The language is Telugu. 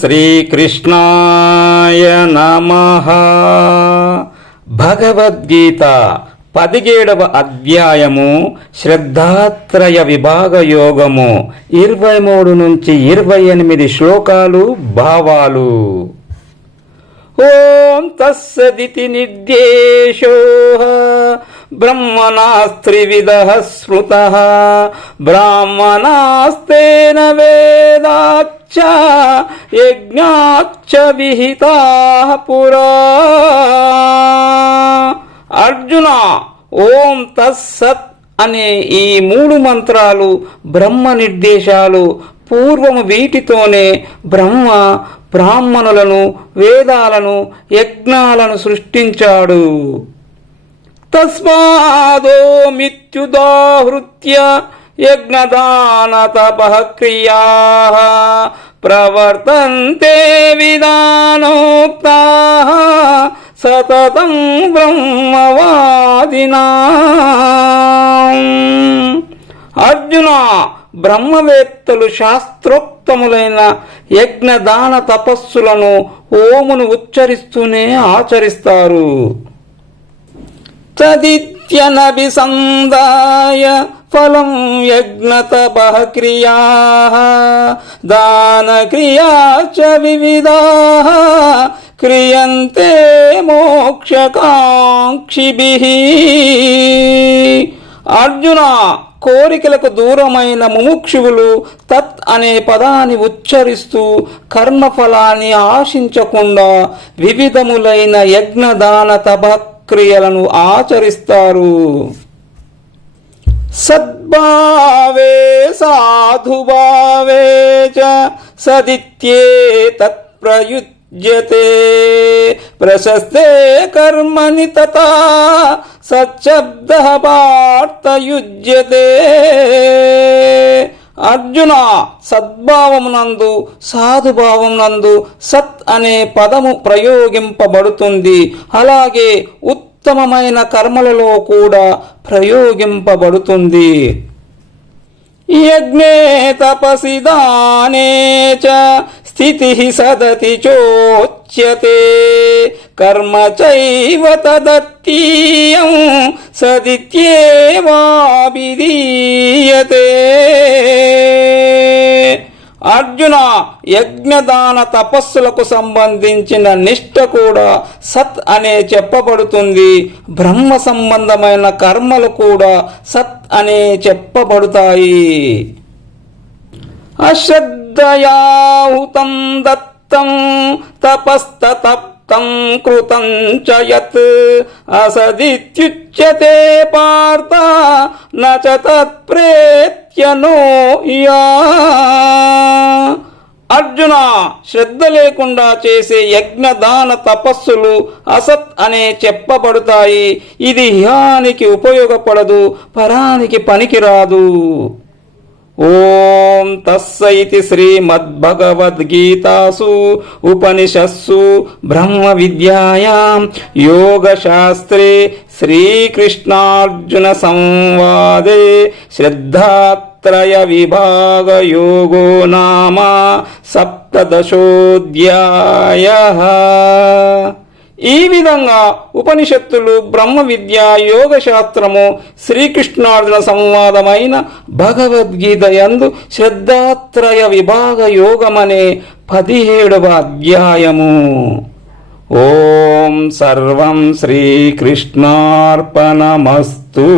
శ్రీకృష్ణాయ నమః. భగవద్గీత 17వ అధ్యాయము శ్రద్ధాత్రయ విభాగ యోగము 23 నుంచి 28 శ్లోకాలు భావాలు. ఓం తస్సదితి నిర్దేశో బ్రహ్మణాస్త్రివిధః స్మృతః బ్రాహ్మణాస్తేన వేదాచ్చ యజ్ఞాచ్చ విహితాః పురా. అర్జున, ఓం తస్సత్ అనే ఈ 3 మంత్రాలు బ్రహ్మ నిర్దేశాలు. పూర్వము వీటితోనే బ్రహ్మ బ్రాహ్మణులను, వేదాలను, యజ్ఞాలను సృష్టించాడు. తస్మాదో మిత్యుదాహృత్య యజ్ఞదాన తపః క్రియాః ప్రవర్తంతే విధానోక్తాః సతతం బ్రహ్మవాదినాం. అర్జున, బ్రహ్మవేత్తలు శాస్త్రోక్తములైన యజ్ఞదాన తపస్సులను ఓమును ఉచ్చరిస్తూనే ఆచరిస్తారు. తదిత్యనభిసందాయ ఫలం యజ్ఞతపః క్రియాః దానక్రియాశ్చ వివిధాః క్రియంతే మోక్షకాంక్షిభిః. అర్జున, కోరికలకు దూరమైన ముముక్షువులు తత్ అనే పదాన్ని ఉచ్చరిస్తూ కర్మఫలాన్ని ఆశించకుండా వివిధములైన యజ్ఞదాన తపక్రియలను ఆచరిస్తారు. సద్భావే సాధుభావే చ సదిత్యేతత్ ప్రయుజ్యతే ప్రశస్తే కర్మణి తథా సచ్చబ్దః వార్తయుజ్యతే. అర్జున, సద్భావమునందు సాధుభావమునందు సత్ అనే పదము ప్రయోగింపబడుతుంది. అలాగే ఉత్తమమైన కర్మలలో కూడా ప్రయోగింపబడుతుంది. యజ్ఞే తపసి దానే చ స్థితిః సదతి చోచ్యతే కర్మ చైవ తదత్తీయం సదిత్యేవాభిధీయతే. అర్జున, యజ్ఞదాన తపస్సులకు సంబంధించిన నిష్ఠ కూడా సత్ అనే చెప్పబడుతుంది. బ్రహ్మ సంబంధమైన కర్మలు కూడా సత్ అనే చెప్పబడుతాయి. అశ్రద్ధయాహుతం దత్తం తపస్తప్తం కృతం చ యత్ అసదిత్యుచ్యతే పార్థ న చ తత్ప్రేత్యనో యా. అర్జున, శ్రద్ధ లేకుండా చేసే యజ్ఞదాన తపస్సులు అసత్ అనే చెప్పబడుతాయి. ఇది ఇహానికి ఉపయోగపడదు, పరానికి పనికిరాదు. ఓం తస్సైతి శ్రీమద్భగవద్గీతాసు ఉపనిషత్సు బ్రహ్మ విద్యాయాం యోగశాస్త్రే శ్రీకృష్ణార్జున సంవాదే శ్రద్ధాత్రయ విభాగ యోగో నామ 17వ. ఈ విధంగా ఉపనిషత్తులు, బ్రహ్మ విద్య, యోగ శాస్త్రము, శ్రీకృష్ణార్జున సంవాదమైన భగవద్గీత యందు శ్రద్ధాత్రయ విభాగ యోగమనే 17వ అధ్యాయము. ఓం సర్వం శ్రీకృష్ణార్పణమస్తు.